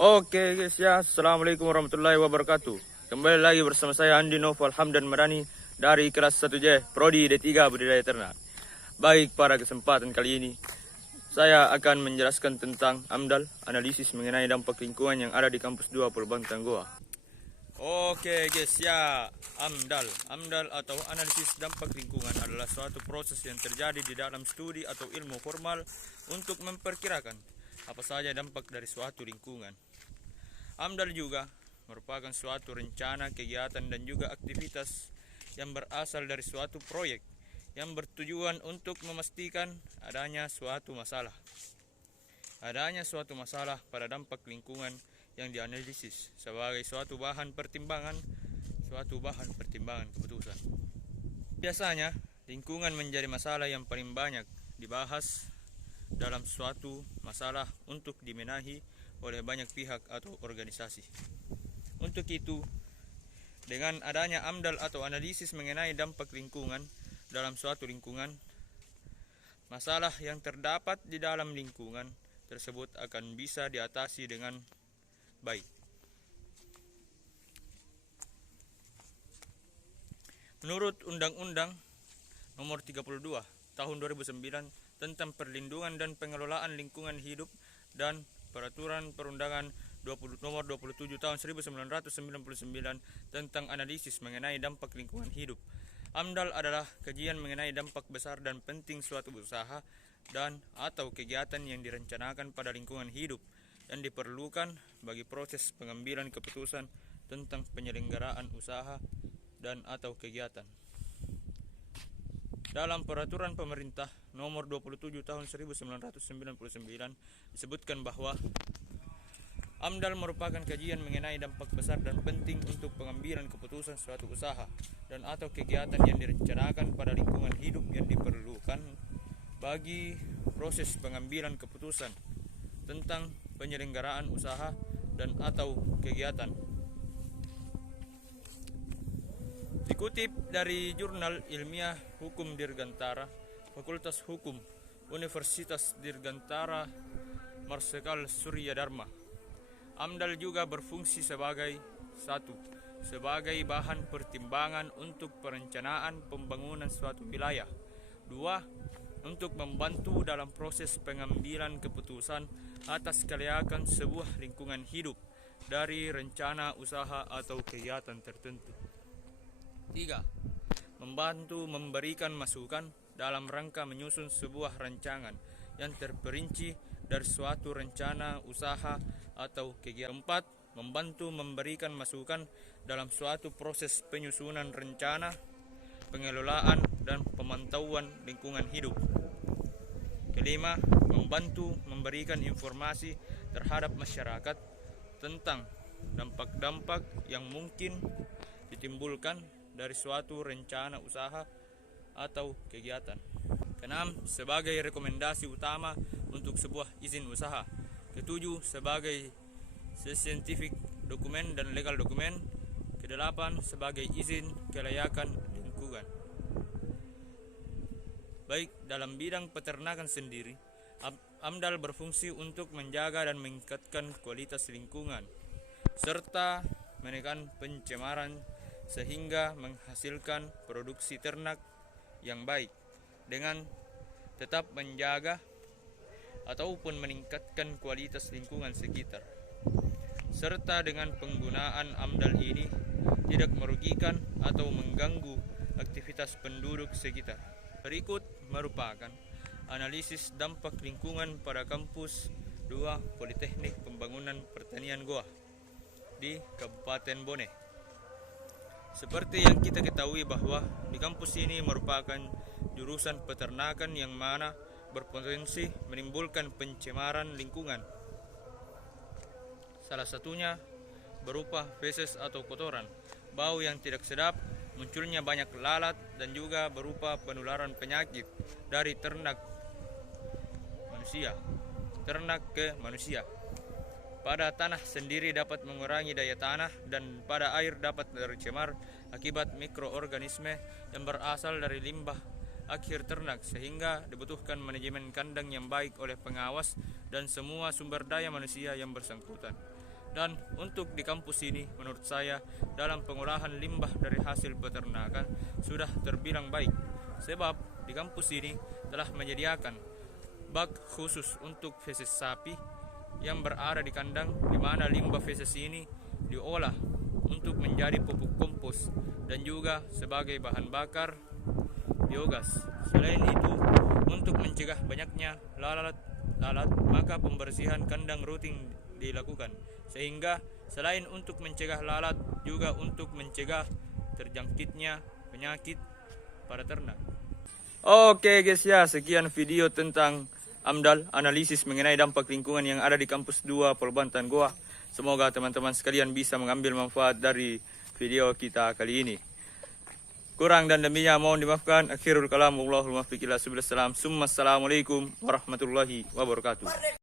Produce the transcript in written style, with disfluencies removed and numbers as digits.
Oke guys ya, Assalamualaikum warahmatullahi wabarakatuh. Kembali lagi bersama saya Andi Noval Hamdan Madani dari kelas 1J, Prodi D3 Budidaya Ternak. Baik, pada kesempatan kali ini saya akan menjelaskan tentang AMDAL, analisis mengenai dampak lingkungan yang ada di kampus 2 Pulau Bangtan Goa. Oke guys ya, AMDAL atau analisis dampak lingkungan adalah suatu proses yang terjadi di dalam studi atau ilmu formal untuk memperkirakan apa saja dampak dari suatu lingkungan. AMDAL juga merupakan suatu rencana kegiatan dan juga aktivitas yang berasal dari suatu proyek yang bertujuan untuk memastikan adanya suatu masalah pada dampak lingkungan yang dianalisis sebagai suatu bahan pertimbangan keputusan. Biasanya, lingkungan menjadi masalah yang paling banyak dibahas dalam suatu masalah untuk dibenahi oleh banyak pihak atau organisasi. Untuk itu, dengan adanya AMDAL atau analisis mengenai dampak lingkungan dalam suatu lingkungan, masalah yang terdapat di dalam lingkungan tersebut akan bisa diatasi dengan baik. Menurut Undang-Undang Nomor 32 Tahun 2009 tentang Perlindungan dan Pengelolaan Lingkungan Hidup dan Peraturan Perundangan Nomor 27 Tahun 1999 tentang Analisis mengenai Dampak Lingkungan Hidup, AMDAL adalah kajian mengenai dampak besar dan penting suatu usaha dan atau kegiatan yang direncanakan pada lingkungan hidup yang diperlukan bagi proses pengambilan keputusan tentang penyelenggaraan usaha dan atau kegiatan. Dalam Peraturan Pemerintah Nomor 27 Tahun 1999 disebutkan bahwa AMDAL merupakan kajian mengenai dampak besar dan penting untuk pengambilan keputusan suatu usaha dan atau kegiatan yang direncanakan pada lingkungan hidup yang diperlukan bagi proses pengambilan keputusan tentang penyelenggaraan usaha dan atau kegiatan. Dikutip dari Jurnal Ilmiah Hukum Dirgantara, Fakultas Hukum Universitas Dirgantara Marsikal Surya Dharma, AMDAL juga berfungsi sebagai sebagai bahan pertimbangan untuk perencanaan pembangunan suatu wilayah. 2. Untuk membantu dalam proses pengambilan keputusan atas kelayakan sebuah lingkungan hidup dari rencana usaha atau kegiatan tertentu. 3. Membantu memberikan masukan dalam rangka menyusun sebuah rancangan yang terperinci dari suatu rencana usaha atau kegiatan. 4. Membantu memberikan masukan dalam suatu proses penyusunan rencana, pengelolaan, dan pemantauan lingkungan hidup. Kelima, membantu memberikan informasi terhadap masyarakat tentang dampak-dampak yang mungkin ditimbulkan dari suatu rencana usaha atau kegiatan. Keenam, sebagai rekomendasi utama untuk sebuah izin usaha. Ketujuh, sebagai scientific dokumen dan legal dokumen. Kedelapan, sebagai izin kelayakan lingkungan. Baik, dalam bidang peternakan sendiri, AMDAL berfungsi untuk menjaga dan meningkatkan kualitas lingkungan serta menekan pencemaran sehingga menghasilkan produksi ternak yang baik dengan tetap menjaga ataupun meningkatkan kualitas lingkungan sekitar, serta dengan penggunaan AMDAL ini tidak merugikan atau mengganggu aktivitas penduduk sekitar. Berikut merupakan analisis dampak lingkungan pada kampus 2 Politeknik Pembangunan Pertanian Goa di Kabupaten Bone. Seperti yang kita ketahui bahwa di kampus ini merupakan jurusan peternakan yang mana berpotensi menimbulkan pencemaran lingkungan. Salah satunya berupa feses atau kotoran, bau yang tidak sedap, munculnya banyak lalat, dan juga berupa penularan penyakit dari ternak ke manusia. Pada tanah sendiri dapat mengurangi daya tanah dan pada air dapat tercemar akibat mikroorganisme yang berasal dari limbah akhir ternak, sehingga dibutuhkan manajemen kandang yang baik oleh pengawas dan semua sumber daya manusia yang bersangkutan. Dan untuk di kampus ini menurut saya dalam pengolahan limbah dari hasil peternakan sudah terbilang baik, sebab di kampus ini telah menyediakan bak khusus untuk feses sapi yang berada di kandang, di mana limbah feses ini diolah untuk menjadi pupuk kompos dan juga sebagai bahan bakar biogas. Selain itu, untuk mencegah banyaknya lalat, maka pembersihan kandang rutin dilakukan, sehingga selain untuk mencegah lalat juga untuk mencegah terjangkitnya penyakit pada ternak. Oke guys ya, sekian video tentang AMDAL, analisis mengenai dampak lingkungan yang ada di kampus 2 Polbantan Goa. Semoga teman-teman sekalian bisa mengambil manfaat dari video kita kali ini. Kurang dan lebihnya mohon dimaafkan. Akhirul kalam, wallahul muwaffiq ila sabilillah. Assalamualaikum warahmatullahi wabarakatuh.